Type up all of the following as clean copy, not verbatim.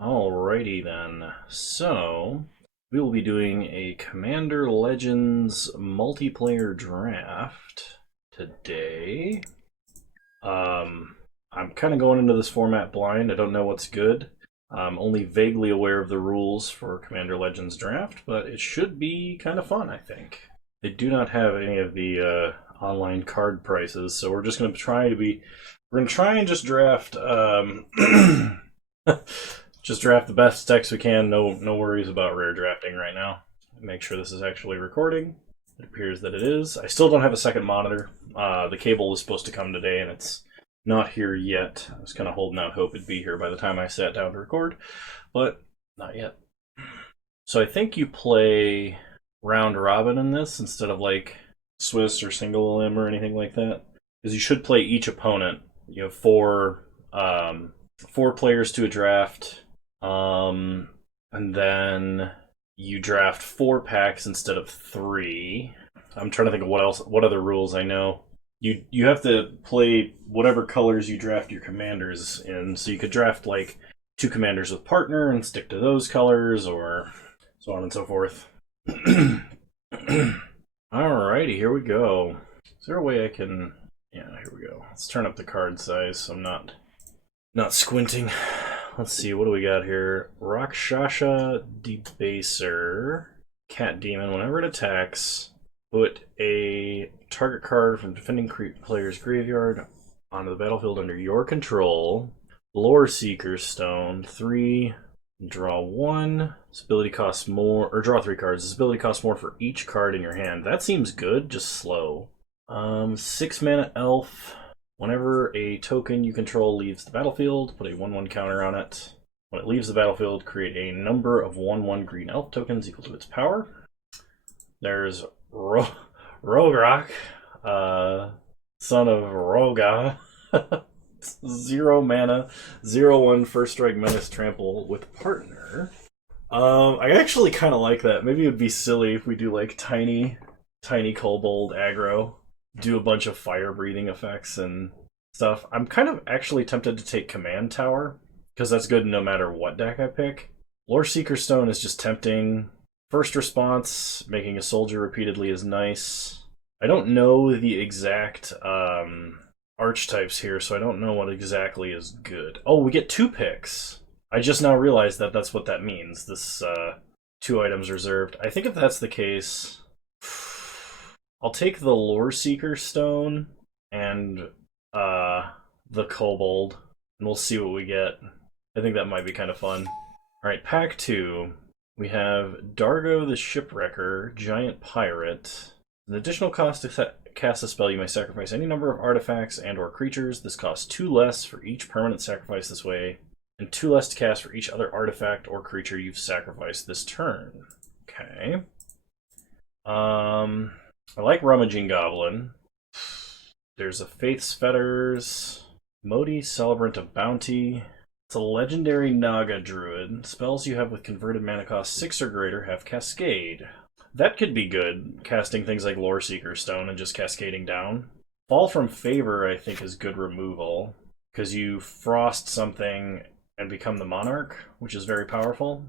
Alrighty then. So, we will be doing a Commander Legends multiplayer draft today. I'm kind of going into this format blind. I don't know what's good. I'm only vaguely aware of the rules for Commander Legends draft, but it should be kind of fun, I think. They do not have any of the online card prices, so we're just going to we're going to try and just draft just draft the best decks we can. No worries about rare drafting right now. Make sure this is actually recording. It appears that it is. I still don't have a second monitor. The cable was supposed to come today, and it's not here yet. I was kind of holding out hope it'd be here by the time I sat down to record, but not yet. So I think you play round robin in this instead of like Swiss or single limb or anything like that, because you should play each opponent. You have four players to a draft, and then you draft 4 packs instead of 3. I'm trying to think of what other rules I know. You have to play whatever colors you draft your commanders in. So you could draft like 2 commanders with partner and stick to those colors, or so on and so forth. Alrighty, here we go. Is there a way I can? Yeah, here we go. Let's turn up the card size so I'm not squinting. Let's see, what do we got here? Rakshasa Debaser. Cat Demon. Whenever it attacks, put a target card from defending player's graveyard onto the battlefield under your control. Lore Seeker Stone. 3. Draw 1. This ability costs more, or draw 3 cards. This ability costs more for each card in your hand. That seems good, just slow. 6 mana elf. Whenever a token you control leaves the battlefield, put a 1/1 counter on it. When it leaves the battlefield, create a number of 1/1 green elf tokens equal to its power. There's Rograk, son of Roga. 0 mana, 0/1 first strike menace trample with partner. I actually kind of like that. Maybe it would be silly if we do like tiny kobold aggro, do a bunch of fire breathing effects and stuff. I'm kind of actually tempted to take Command Tower, because that's good no matter what deck I pick. Lore Seeker Stone is just tempting. First response, making a soldier repeatedly is nice. I don't know the exact archetypes here, so I don't know what exactly is good. Oh, we get 2 picks. I just now realized that that's what that means. This 2 items reserved. I think if that's the case, I'll take the Lore Seeker Stone and the Kobold, and we'll see what we get. I think that might be kind of fun. Alright, pack 2. We have Dargo the Shipwrecker, Giant Pirate. An additional cost to cast a spell, you may sacrifice any number of artifacts and or creatures. This costs 2 less for each permanent sacrifice this way, and 2 less to cast for each other artifact or creature you've sacrificed this turn. Okay. I like Rummaging Goblin. There's a Faith's Fetters, Modi, Celebrant of Bounty. It's a legendary Naga Druid. Spells you have with converted mana cost 6 or greater have Cascade. That could be good, casting things like Lore Seeker Stone and just cascading down. Fall from Favor, I think, is good removal, because you frost something and become the Monarch, which is very powerful.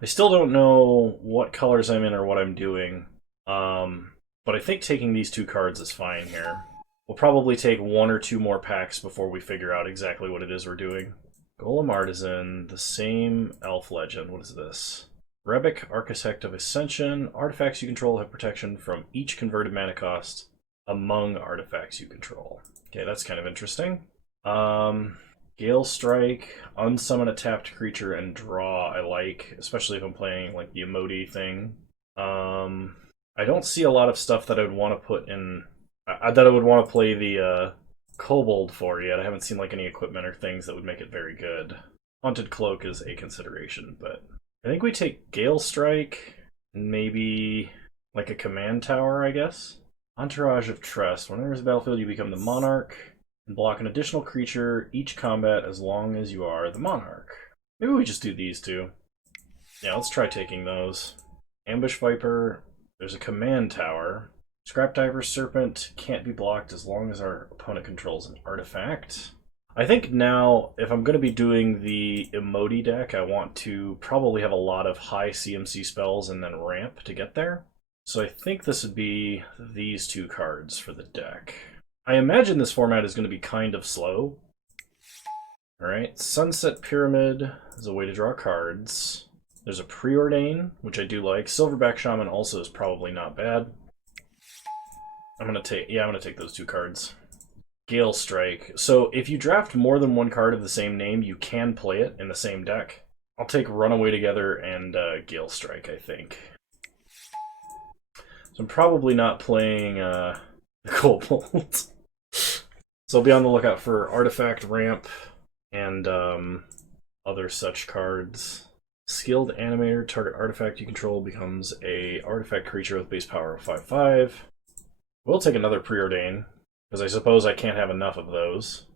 I still don't know what colors I'm in or what I'm doing, but I think taking these 2 cards is fine here. We'll probably take 1 or 2 more packs before we figure out exactly what it is we're doing. Golem Artisan, the same elf legend. What is this? Rebic, Architect of Ascension. Artifacts you control have protection from each converted mana cost among artifacts you control. Okay, that's kind of interesting. Gale Strike, unsummon a tapped creature and draw, I like, especially if I'm playing like the Emoti thing. I don't see a lot of stuff that I would want to put in, that I would want to play the Kobold for yet. I haven't seen like any equipment or things that would make it very good. Haunted Cloak is a consideration, but I think we take Gale Strike, and maybe like a Command Tower, I guess. Entourage of Trust. Whenever there's a battlefield, you become the Monarch and block an additional creature each combat as long as you are the Monarch. Maybe we just do these 2. Yeah, let's try taking those. Ambush Viper. There's a Command Tower. Scrapdiver Serpent can't be blocked as long as our opponent controls an artifact. I think now, if I'm going to be doing the Emoti deck, I want to probably have a lot of high CMC spells and then ramp to get there. So I think this would be these two cards for the deck. I imagine this format is going to be kind of slow. Alright, Sunset Pyramid is a way to draw cards. There's a Preordain, which I do like. Silverback Shaman also is probably not bad. I'm gonna take those two cards. Gale Strike. So if you draft more than one card of the same name, you can play it in the same deck. I'll take Runaway Together and Gale Strike, I think. So I'm probably not playing the Kobold. So I'll be on the lookout for Artifact Ramp and other such cards. Skilled Animator. Target artifact you control becomes a artifact creature with base power of 5/5. We'll take another Preordain, because I suppose I can't have enough of those.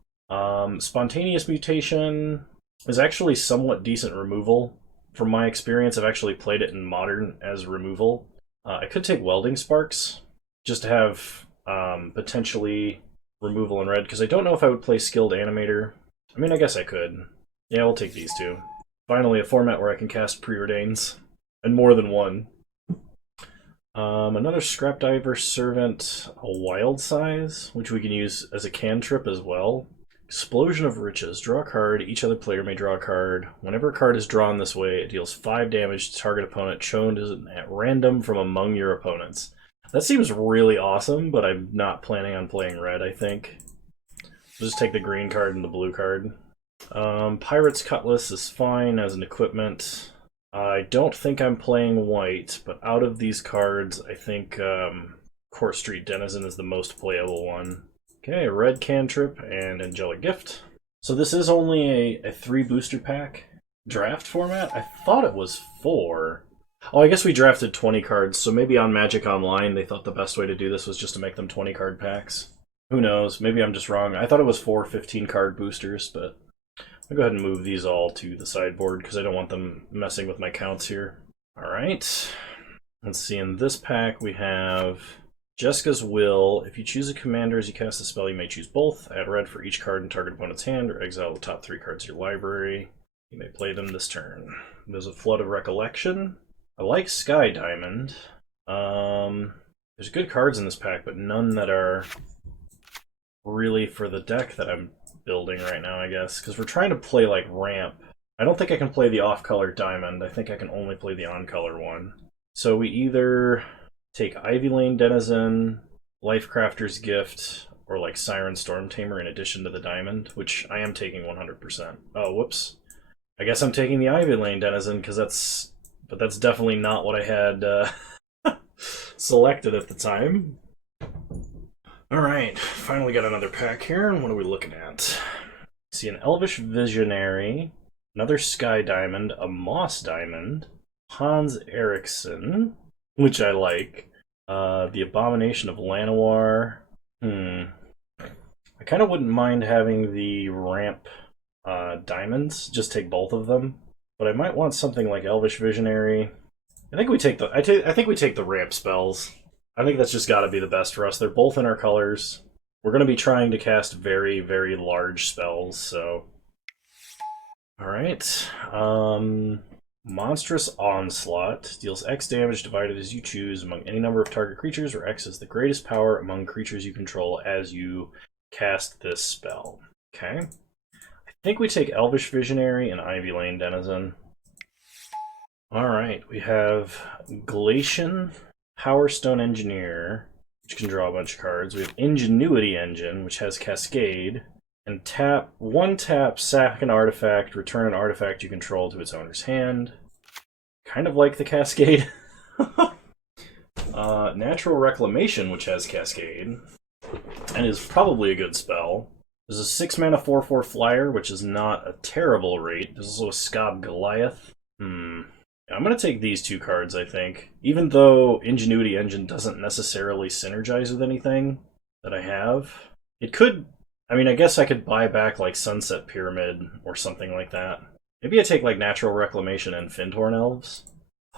Spontaneous Mutation is actually somewhat decent removal. From my experience, I've actually played it in Modern as removal. I could take Welding Sparks, just to have potentially removal in red, because I don't know if I would play Skilled Animator. I mean, I guess I could. Yeah, we'll take these two. Finally, a format where I can cast Preordains, and more than one. Another Scrapdiver Servant, a Wild Size, which we can use as a cantrip as well. Explosion of Riches. Draw a card. Each other player may draw a card. Whenever a card is drawn this way, it deals 5 damage to target opponent chosen at random from among your opponents. That seems really awesome, but I'm not planning on playing red, I think. I'll just take the green card and the blue card. Pirate's Cutlass is fine as an equipment. I don't think I'm playing white, but out of these cards, I think Court Street Denizen is the most playable one. Okay, red cantrip and Angelic Gift. So this is only a 3 booster pack draft format. I thought it was 4. Oh, I guess we drafted 20 cards, so maybe on Magic Online they thought the best way to do this was just to make them 20 card packs. Who knows? Maybe I'm just wrong. I thought it was 4 15 card boosters, but I'll go ahead and move these all to the sideboard because I don't want them messing with my counts here. Alright. Let's see, in this pack we have Jessica's Will. If you choose a commander as you cast a spell, you may choose both. Add red for each card in target opponent's hand, or exile the top 3 cards of your library. You may play them this turn. There's a Flood of Recollection. I like Sky Diamond. There's good cards in this pack, but none that are really for the deck that I'm building right now, I guess, because we're trying to play like ramp. I don't think I can play the off-color diamond. I think I can only play the on-color one. So we either take Ivy Lane Denizen, Lifecrafter's Gift, or like Siren Storm Tamer in addition to the diamond, which I am taking 100%. Oh, whoops. I guess I'm taking the Ivy Lane Denizen because that's definitely not what I had selected at the time. Alright, finally got another pack here, and what are we looking at? See an Elvish Visionary, another Sky Diamond, a Moss Diamond, Hans Eriksson, which I like, the Abomination of Llanowar. I kind of wouldn't mind having the Ramp Diamonds, just take both of them, but I might want something like Elvish Visionary. I think we take the Ramp spells. I think that's just got to be the best for us. They're both in our colors. We're going to be trying to cast very, very large spells, so... Alright. Monstrous Onslaught. Deals X damage divided as you choose among any number of target creatures, where X is the greatest power among creatures you control as you cast this spell. Okay. I think we take Elvish Visionary and Ivy Lane Denizen. Alright, we have Glacian Power Stone Engineer, which can draw a bunch of cards. We have Ingenuity Engine, which has Cascade. And tap, sack an artifact, return an artifact you control to its owner's hand. Kind of like the Cascade. Natural Reclamation, which has Cascade, and is probably a good spell. There's a 6 mana 4/4 flyer, which is not a terrible rate. There's also a Scab Goliath. I'm going to take these 2 cards, I think. Even though Ingenuity Engine doesn't necessarily synergize with anything that I have. It could... I mean, I guess I could buy back, like, Sunset Pyramid or something like that. Maybe I take, like, Natural Reclamation and Fintorn Elves.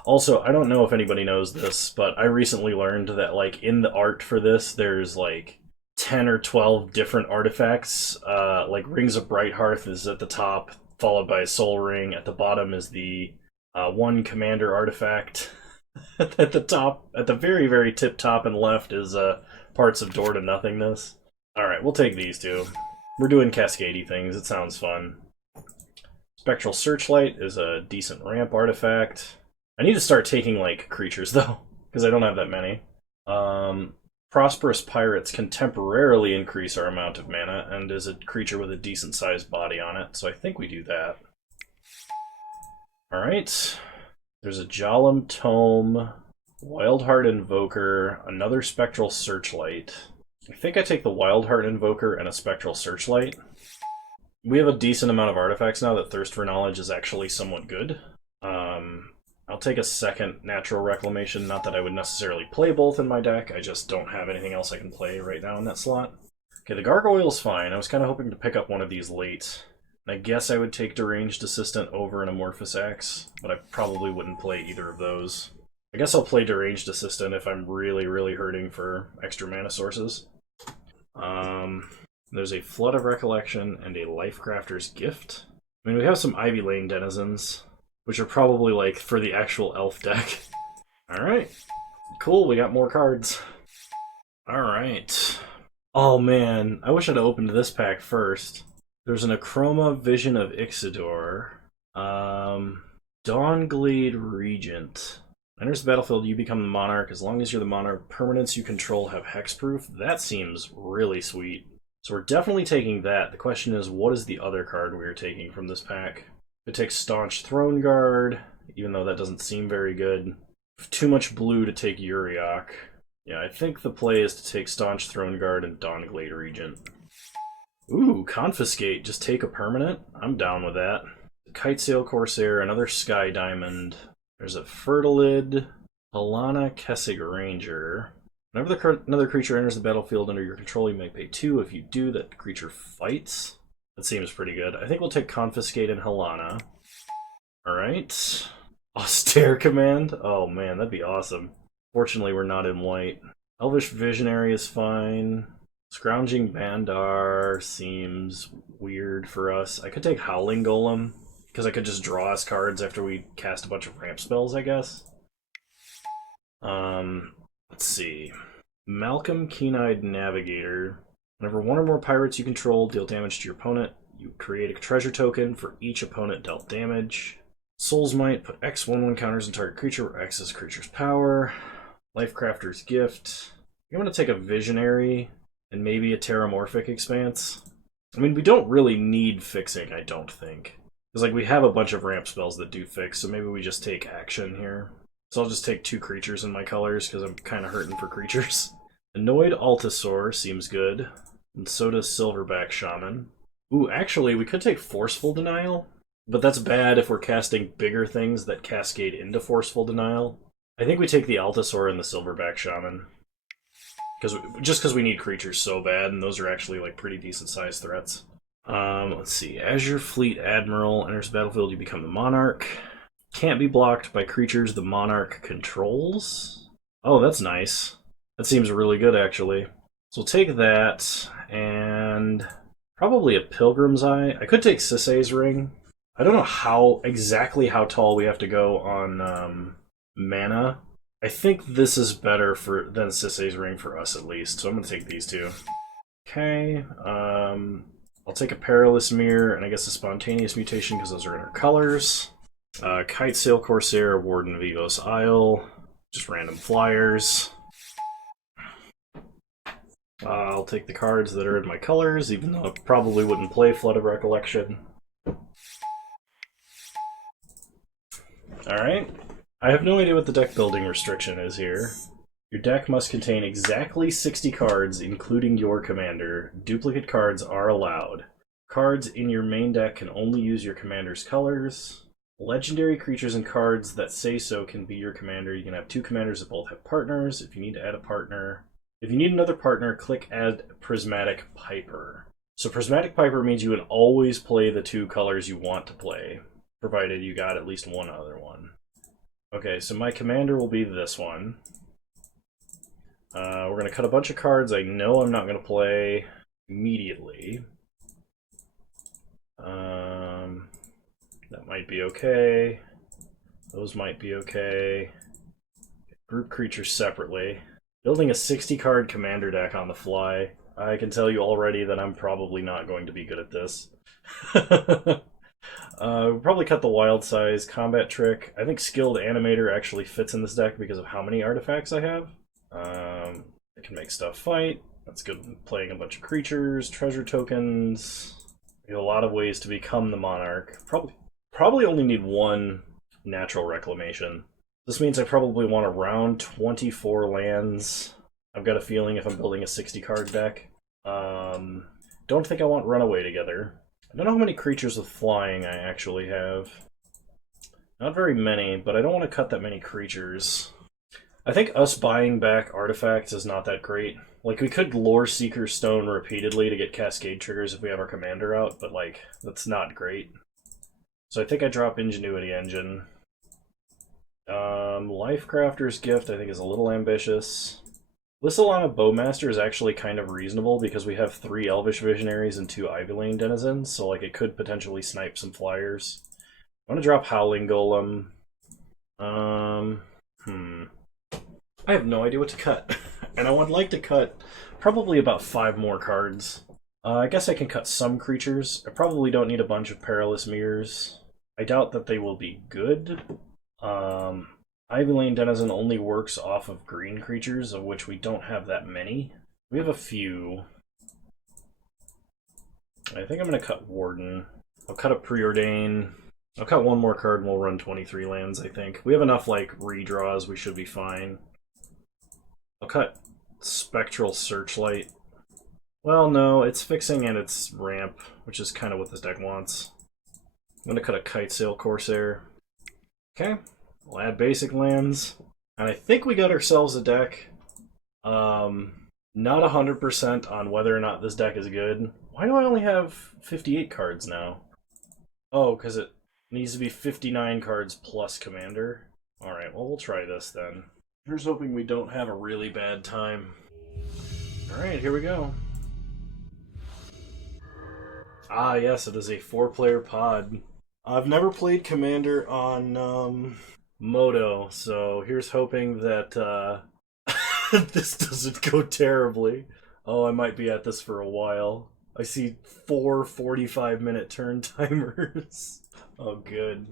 Also, I don't know if anybody knows this, but I recently learned that, like, in the art for this, there's, like, 10 or 12 different artifacts. Like Rings of Brighthearth is at the top, followed by a Soul Ring. At the bottom is the one commander artifact. At the top, at the very, very tip top and left is parts of Door to Nothingness. Alright, we'll take these two. We're doing cascadey things, it sounds fun. Spectral Searchlight is a decent ramp artifact. I need to start taking, like, creatures, though, because I don't have that many. Prosperous Pirates can temporarily increase our amount of mana, and is a creature with a decent-sized body on it, so I think we do that. Alright. There's a Jalam Tome, Wildheart Invoker, another Spectral Searchlight. I think I take the Wildheart Invoker and a Spectral Searchlight. We have a decent amount of artifacts now that Thirst for Knowledge is actually somewhat good. I'll take a second Natural Reclamation, not that I would necessarily play both in my deck, I just don't have anything else I can play right now in that slot. Okay, the Gargoyle's fine. I was kind of hoping to pick up one of these late. I guess I would take Deranged Assistant over an Amorphous Axe, but I probably wouldn't play either of those. I guess I'll play Deranged Assistant if I'm really, really hurting for extra mana sources. There's a Flood of Recollection and a Lifecrafter's Gift. I mean, we have some Ivy Lane Denizens, which are probably, like, for the actual elf deck. Alright. Cool, we got more cards. Alright. Oh man, I wish I'd opened this pack first. There's an Achroma Vision of Ixidor. Dawnglade Regent. Enters the battlefield, you become the monarch. As long as you're the monarch, permanents you control have hexproof. That seems really sweet. So we're definitely taking that. The question is, what is the other card we are taking from this pack? It takes Staunch Throne Guard, even though that doesn't seem very good. Too much blue to take Uriok. Yeah, I think the play is to take Staunch Throne Guard and Dawnglade Regent. Ooh, Confiscate. Just take a permanent? I'm down with that. Kitesail Corsair, another Sky Diamond. There's a Fertilid, Alana Kessig Ranger. Whenever another creature enters the battlefield under your control, you may pay 2. If you do, that creature fights. That seems pretty good. I think we'll take Confiscate and Halana. Alright. Austere Command? Oh man, that'd be awesome. Fortunately, we're not in white. Elvish Visionary is fine. Scrounging Bandar seems weird for us. I could take Howling Golem, because I could just draw us cards after we cast a bunch of ramp spells, I guess. Let's see. Malcolm Keen-Eyed Navigator. Whenever one or more pirates you control deal damage to your opponent, you create a treasure token for each opponent dealt damage. Soul's Might, put X 1/1 counters on target creature where X is creature's power. Lifecrafter's Gift. I'm going to take a Visionary and maybe a Terramorphic Expanse. I mean, we don't really need fixing, I don't think. Because, like, we have a bunch of ramp spells that do fix, so maybe we just take action here. So I'll just take 2 creatures in my colors, because I'm kind of hurting for creatures. Annoyed Altasaur seems good, and so does Silverback Shaman. Ooh, actually, we could take Forceful Denial, but that's bad if we're casting bigger things that cascade into Forceful Denial. I think we take the Altasaur and the Silverback Shaman. Just because we need creatures so bad, and those are actually, like, pretty decent-sized threats. Let's see. Azure Fleet Admiral enters the battlefield, you become the Monarch. Can't be blocked by creatures the Monarch controls. Oh, that's nice. That seems really good, actually. So we'll take that, and probably a Pilgrim's Eye. I could take Sisay's Ring. I don't know exactly how tall we have to go on mana. I think this is better than Sisay's Ring for us, at least, so I'm going to take these two. Okay, I'll take a Perilous Mirror, and I guess a Spontaneous Mutation, because those are in our colors. Kitesail Corsair, Warden Vivos Isle, just random flyers. I'll take the cards that are in my colors, even though I probably wouldn't play Flood of Recollection. Alright. I have no idea what the deck building restriction is here. Your deck must contain exactly 60 cards, including your commander. Duplicate cards are allowed. Cards in your main deck can only use your commander's colors. Legendary creatures and cards that say so can be your commander. You can have 2 commanders that both have partners. If you need to add a partner... If you need another partner, click Add Prismatic Piper. So Prismatic Piper means you would always play the 2 colors you want to play, provided you got at least one other one. Okay, so my commander will be this one. We're going to cut a bunch of cards I know I'm not going to play immediately. That might be okay. Those might be okay. Group creatures separately. Building a 60-card commander deck on the fly. I can tell you already that I'm probably not going to be good at this. We'll probably cut the wild size combat trick. I think skilled animator actually fits in this deck because of how many artifacts I have. I can make stuff fight. That's good playing a bunch of creatures, treasure tokens. We have a lot of ways to become the monarch. Probably only need one natural reclamation. This means I probably want around 24 lands. I've got a feeling if I'm building a 60-card deck. Don't think I want Runaway together. I don't know how many creatures with flying I actually have. Not very many, but I don't want to cut that many creatures. I think us buying back artifacts is not that great. Like, we could Lore Seeker Stone repeatedly to get Cascade triggers if we have our commander out, but, like, that's not great. So I think I drop Ingenuity Engine. Lifecrafter's Gift I think is a little ambitious. Lissalana Bowmaster is actually kind of reasonable because we have 3 Elvish Visionaries and 2 Ivy Lane Denizens, so like it could potentially snipe some flyers. I'm gonna drop Howling Golem. I have no idea what to cut. And I would like to cut probably about 5 more cards. I guess I can cut some creatures. I probably don't need a bunch of Perilous Mirrors. I doubt that they will be good. Ivy Lane Denizen only works off of green creatures, of which we don't have that many. We have a few. I think I'm going to cut Warden. I'll cut a Preordain. I'll cut one more card and we'll run 23 lands, I think. We have enough, like, redraws, we should be fine. I'll cut Spectral Searchlight. Well, no, it's fixing and it's ramp, which is kind of what this deck wants. I'm going to cut a Kitesail Corsair. Okay. We'll add basic lands. And I think we got ourselves a deck. Not 100% on whether or not this deck is good. Why do I only have 58 cards now? Oh, because it needs to be 59 cards plus commander. Alright, well, we'll try this then. Here's hoping we don't have a really bad time. Alright, here we go. Ah, yes, it is a 4-player pod. I've never played commander on, Moto, so here's hoping that this doesn't go terribly. Oh, I might be at this for a while. I see 4 45-minute turn timers. Oh, good.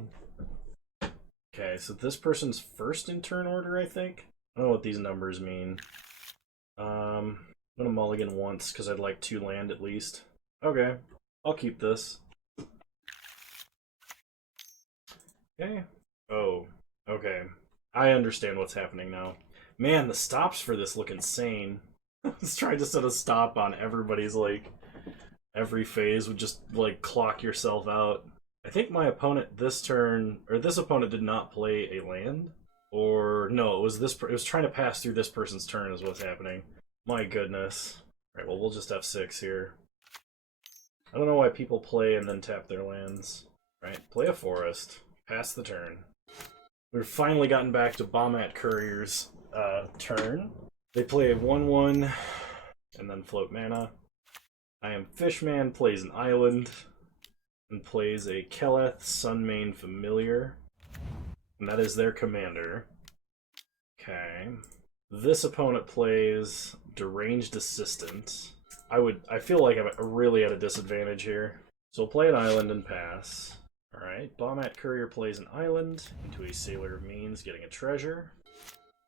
Okay, so this person's first in turn order, I think? I don't know what these numbers mean. I'm gonna mulligan once, because I'd like 2 land at least. Okay, I'll keep this. Okay. Oh. Okay, I understand what's happening now. Man, the stops for this look insane. I was trying to set a stop on everybody's, like, every phase would just, like, clock yourself out. I think my opponent this turn, or this opponent did not play a land. Or, no, it was this, it was trying to pass through this person's turn is what's happening. My goodness. Alright, well, we'll just F6 here. I don't know why people play and then tap their lands. Alright, play a forest. Pass the turn. We've finally gotten back to Bombat Courier's turn. They play a 1/1 and then float mana. I Am Fishman plays an island and plays a Keleth Sunmane Familiar. And that is their commander. Okay. This opponent plays Deranged Assistant. I feel like I'm really at a disadvantage here. So we'll play an island and pass. Alright, Bombat Courier plays an island into a Sailor of Means, getting a treasure.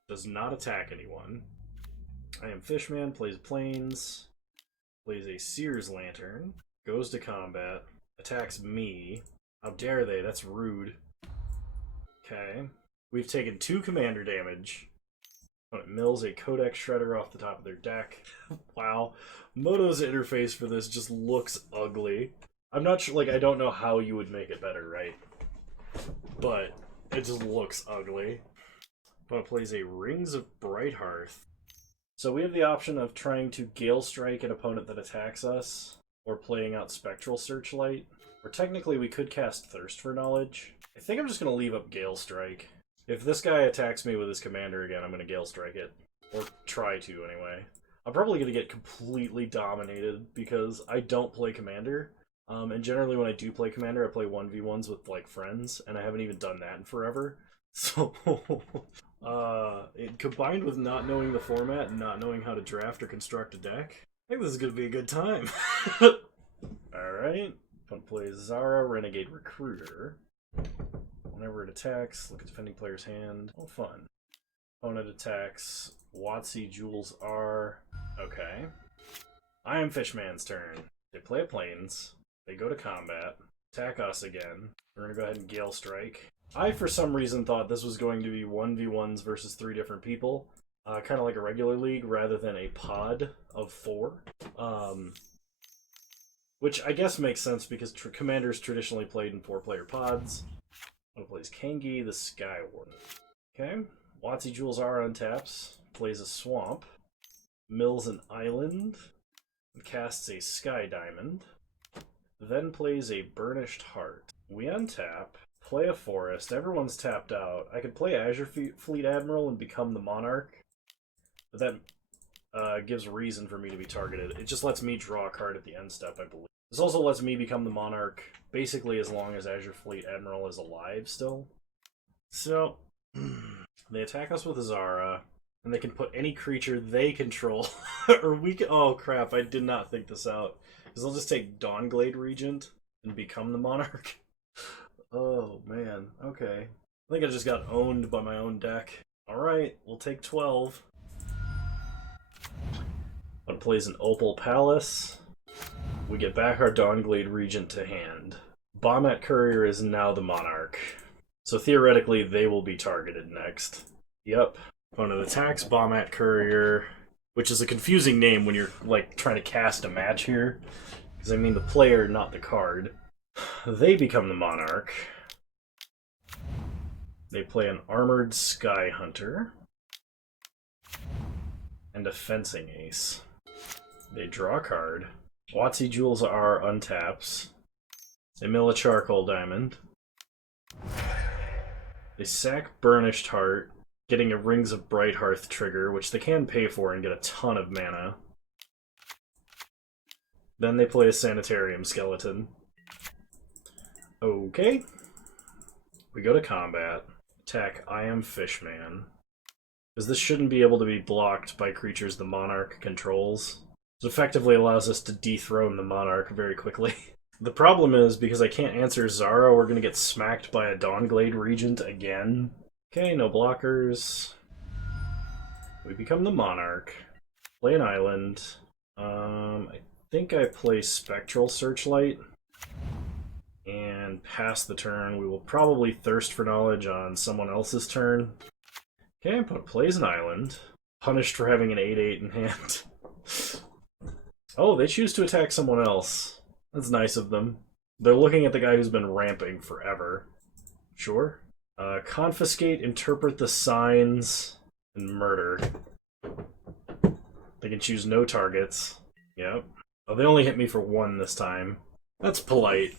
Does not attack anyone. I Am Fishman plays plains, plays a Seer's Lantern, goes to combat, attacks me. How dare they? That's rude. Okay. We've taken 2 commander damage. Opponent mills a Codex Shredder off the top of their deck. Wow. Moto's interface for this just looks ugly. I'm not sure, like, I don't know how you would make it better, right? But it just looks ugly. Opponent plays a Rings of Brighthearth. So we have the option of trying to Gale Strike an opponent that attacks us, or playing out Spectral Searchlight. Or technically we could cast Thirst for Knowledge. I think I'm just going to leave up Gale Strike. If this guy attacks me with his commander again, I'm going to Gale Strike it. Or try to, anyway. I'm probably going to get completely dominated because I don't play Commander. And generally when I do play Commander, I play 1v1s with, like, friends, and I haven't even done that in forever. So, it combined with not knowing the format and not knowing how to draft or construct a deck, I think this is going to be a good time. Alright. Opponent plays Zara, Renegade Recruiter. Whenever it attacks, look at defending player's hand. Oh, fun. Opponent attacks. WotC Jules R. Okay. I am Fishman's turn. They play planes. They go to combat. Attack us again. We're going to go ahead and Gale Strike. I, for some reason, thought this was going to be 1v1s versus 3 different people. Kind of like a regular league, rather than a pod of 4. Which I guess makes sense because Commanders traditionally played in 4-player pods. One plays Kangi, the Sky Warden. Okay. WotC Jules R untaps. Plays a Swamp. Mills an Island. And casts a Sky Diamond. Then plays a Burnished Heart. We untap. Play a Forest. Everyone's tapped out. I could play Azure Fleet Admiral and become the Monarch. But that gives reason for me to be targeted. It just lets me draw a card at the end step, I believe. This also lets me become the Monarch, basically as long as Azure Fleet Admiral is alive still. So, they attack us with Azara, and they can put any creature they control. Or we can... Oh, crap, I did not think this out. Because they'll just take Dawnglade Regent and become the Monarch. Oh, man. Okay. I think I just got owned by my own deck. Alright, we'll take 12. One plays an Opal Palace. We get back our Dawnglade Regent to hand. Bombat Courier is now the Monarch. So theoretically, they will be targeted next. Yep. Opponent attacks Bombat Courier, which is a confusing name when you're, like, trying to cast a match here. Because I mean the player, not the card. They become the Monarch. They play an Armored Sky Hunter. And a Fencing Ace. They draw a card. WotC Jules R untaps. They mill a Charcoal Diamond. They sack Burnished Heart, getting a Rings of Brighthearth trigger, which they can pay for and get a ton of mana. Then they play a Sanitarium Skeleton. Okay. We go to combat. Attack I am Fishman. Because this shouldn't be able to be blocked by creatures the Monarch controls. It effectively allows us to dethrone the Monarch very quickly. The problem is, because I can't answer Zara, we're going to get smacked by a Dawnglade Regent again. Okay, no blockers. We become the Monarch. Play an island. I think I play Spectral Searchlight. And pass the turn. We will probably Thirst for Knowledge on someone else's turn. Okay, but plays an island. Punished for having an 8/8 in hand. Oh, they choose to attack someone else. That's nice of them. They're looking at the guy who's been ramping forever. Sure. Confiscate, interpret the signs, and murder. They can choose no targets. Yep. Oh, they only hit me for 1 this time. That's polite.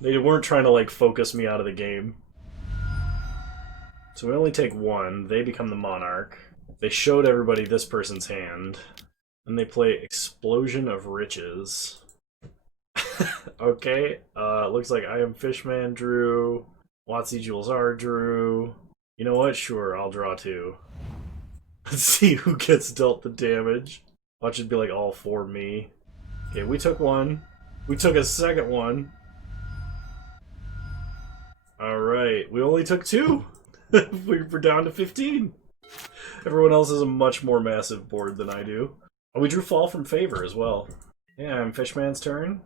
They weren't trying to, like, focus me out of the game. So we only take 1. They become the Monarch. They showed everybody this person's hand. And they play Explosion of Riches. Okay, looks like I am Fishman drew. WotC Jules R drew. You know what? Sure, I'll draw 2. Let's see who gets dealt the damage. Watch it be like all 4 me. Okay, we took 1. We took a second one. Alright, we only took 2. We're down to 15. Everyone else has a much more massive board than I do. Oh, we drew Fall from Favor as well. Yeah, I'm Fishman's turn.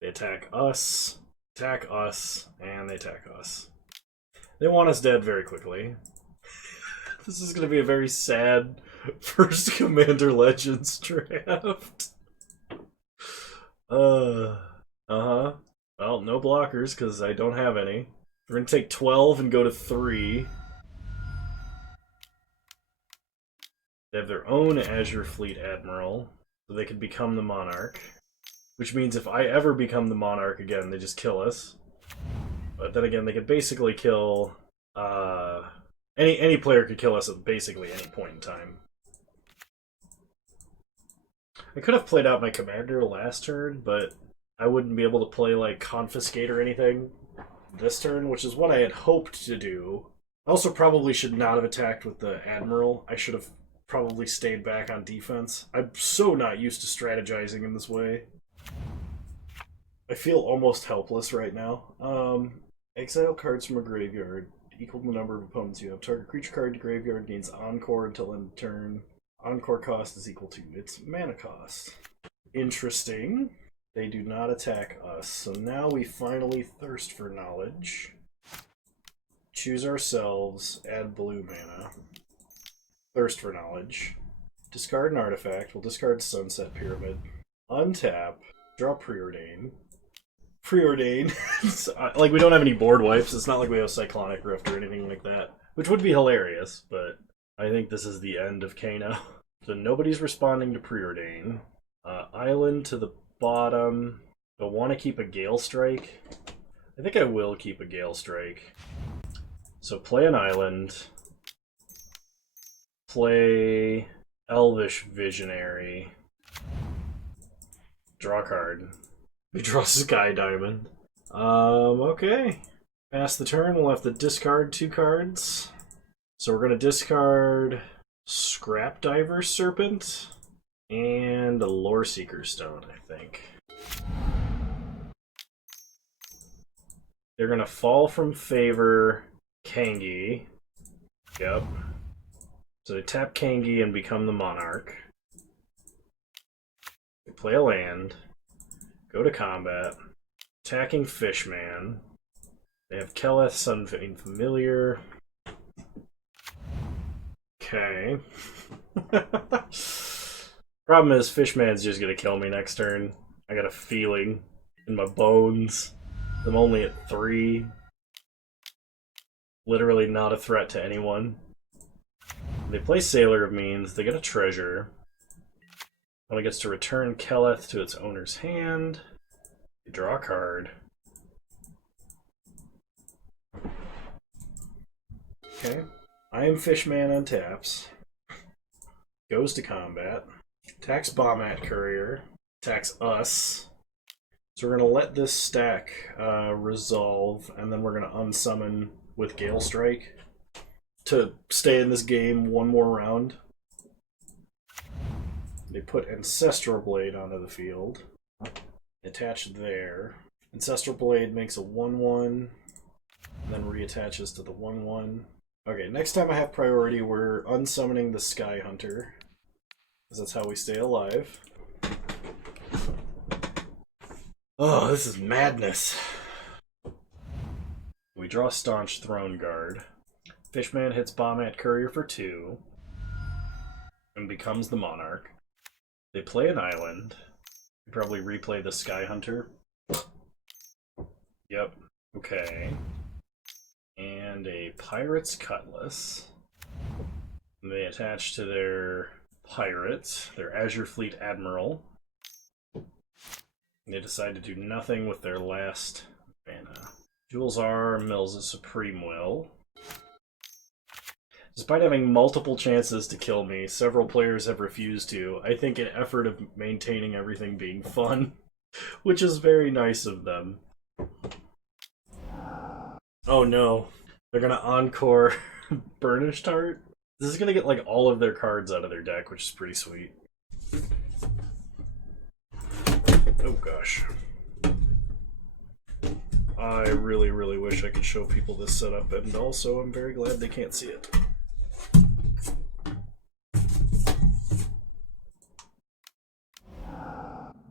They attack us, and they attack us. They want us dead very quickly. This is going to be a very sad first Commander Legends draft. Uh-huh. Well, no blockers, because I don't have any. We're going to take 12 and go to 3. They have their own Azure Fleet Admiral, so they could become the Monarch. Which means if I ever become the Monarch again, they just kill us. But then again, they could basically kill Any player could kill us at basically any point in time. I could have played out my commander last turn, but I wouldn't be able to play like Confiscate or anything this turn, which is what I had hoped to do. I also probably should not have attacked with the Admiral. I should have probably stayed back on defense. I'm so not used to strategizing in this way. I feel almost helpless right now. Exile cards from a graveyard equal to the number of opponents you have. Target creature card to graveyard gains Encore until end turn. Encore cost is equal to its mana cost. Interesting. They do not attack us. So now we finally thirst for knowledge. Choose ourselves, add blue mana. Thirst for knowledge. Discard an artifact. We'll discard Sunset Pyramid. Untap. Draw Preordain. Preordain. Like, we don't have any board wipes. It's not like we have Cyclonic Rift or anything like that. Which would be hilarious, but I think this is the end of Kano. So nobody's responding to Preordain. Island to the bottom. I want to keep a Gale Strike. I think I will keep a Gale Strike. So play an island. Play Elvish Visionary. Draw a card. We draw Sky Diamond. Okay. Pass the turn, we'll have to discard 2 cards. So we're going to discard Scrap Diver Serpent and a Lore Seeker Stone, I think. They're going to fall from favor Kangi. Yep. So they tap Kangi and become the Monarch. They play a land. Go to combat. Attacking Fishman. They have Keleth, Sunvane Familiar. Okay. Problem is, Fishman's just gonna kill me next turn. I got a feeling in my bones. I'm only at 3. Literally not a threat to anyone. They play Sailor of Means. They get a treasure. When it gets to return Keleth to its owner's hand, you draw a card. Okay. I am Fishman untaps. Goes to combat. Attacks Bombat Courier. Attacks us. So we're going to let this stack resolve, and then we're going to unsummon with Gale Strike to stay in this game one more round. They put Ancestral Blade onto the field. Attached there. Ancestral Blade makes a 1/1, and then reattaches to the 1/1. Okay, next time I have priority, we're unsummoning the Sky Hunter, because that's how we stay alive. Oh, this is madness. We draw Staunch Throne Guard. Fishman hits Bombat Courier for 2, and becomes the Monarch. They play an island. They probably replay the Sky Hunter. Yep. Okay. And a Pirate's Cutlass. And they attach to their pirate, their Azure Fleet Admiral. They decide to do nothing with their last mana. Jules R. mills a Supreme Will. Despite having multiple chances to kill me, several players have refused to. I think an effort of maintaining everything being fun, which is very nice of them. Oh no, they're gonna encore Burnished Heart? This is gonna get like all of their cards out of their deck, which is pretty sweet. Oh gosh. I really, really wish I could show people this setup, and also I'm very glad they can't see it.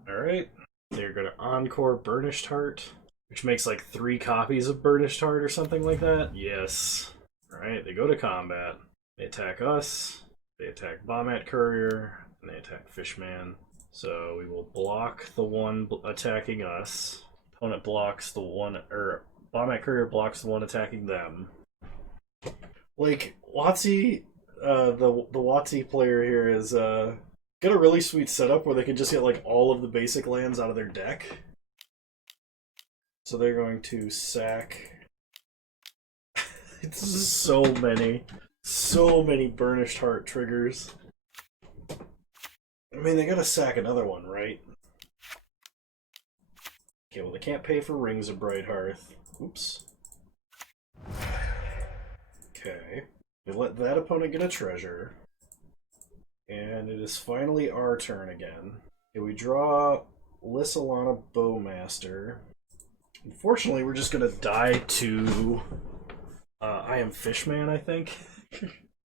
Alright, they're going to encore Burnished Heart, which makes like 3 copies of Burnished Heart or something like that. Yes. Alright, they go to combat. They attack us, they attack Bombat Courier, and they attack Fishman. So we will block the one attacking us. Opponent blocks the one, or Bombat Courier blocks the one attacking them. Like, WotC, the WotC player here is, got a really sweet setup where they can just get like all of the basic lands out of their deck. So they're going to sack It's so many burnished heart triggers. I mean, they gotta sack another one, right? Okay, well, they can't pay for Rings of Bright Hearth. Oops. Okay. We let that opponent get a treasure. And it is finally our turn again. Okay, we draw Lissalana Bowmaster. Unfortunately, we're just gonna die to I Am Fishman, I think.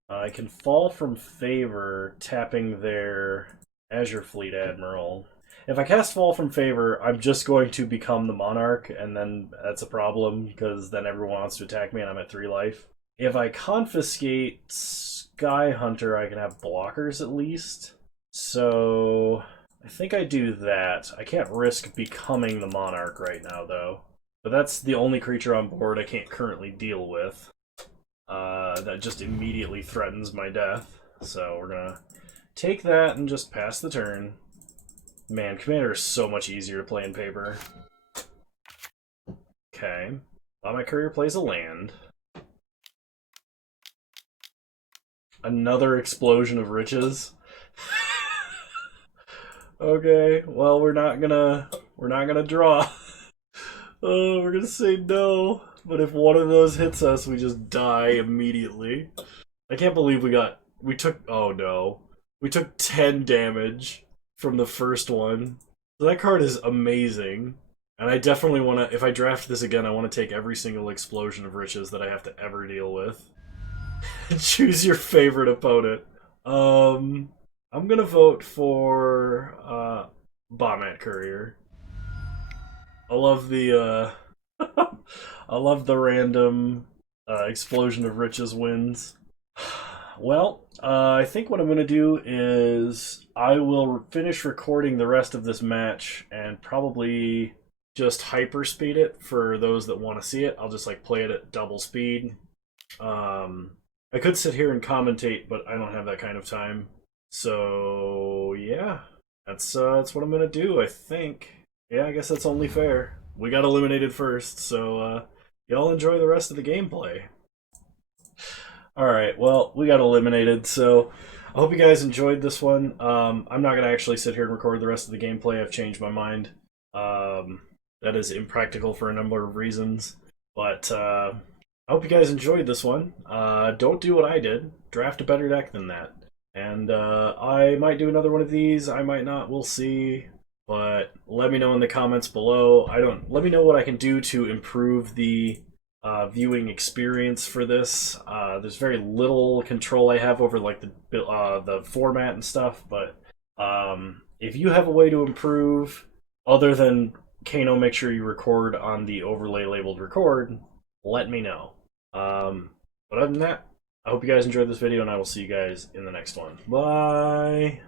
I can fall from favor, tapping their Azure Fleet Admiral. If I cast Fall from Favor, I'm just going to become the Monarch, and then that's a problem, because then everyone wants to attack me and I'm at 3 life. If I confiscate Sky Hunter, I can have blockers at least. So I think I do that. I can't risk becoming the Monarch right now, though. But that's the only creature on board I can't currently deal with. That just immediately threatens my death. So we're gonna take that and just pass the turn. Man, Commander is so much easier to play in paper. Okay. My Courier plays a land. Another Explosion of Riches. Okay, well we're not gonna draw. Oh, we're gonna say no. But if one of those hits us, we just die immediately. I can't believe we took oh no. We took 10 damage from the first one. So that card is amazing. And I definitely want to, if I draft this again, I want to take every single Explosion of Riches that I have to ever deal with. Choose your favorite opponent. I'm gonna vote for Bonnet Courier. I love the I love the random Explosion of Riches wins. Well, I think what I'm going to do is I will finish recording the rest of this match and probably just hyperspeed it for those that want to see it. I'll just like play it at double speed. I could sit here and commentate, but I don't have that kind of time. So yeah, that's what I'm going to do, I think. Yeah, I guess that's only fair. We got eliminated first, so y'all enjoy the rest of the gameplay. Alright, well, we got eliminated, so I hope you guys enjoyed this one. I'm not going to actually sit here and record the rest of the gameplay. I've changed my mind. That is impractical for a number of reasons. But I hope you guys enjoyed this one. Don't do what I did. Draft a better deck than that. And I might do another one of these. I might not. We'll see. But let me know in the comments below. Let me know what I can do to improve the viewing experience for this. There's very little control I have over like the format and stuff, but if you have a way to improve other than Kano, make sure you record on the overlay labeled record, let me know. But other than that, I hope you guys enjoyed this video, and I will see you guys in the next one. Bye!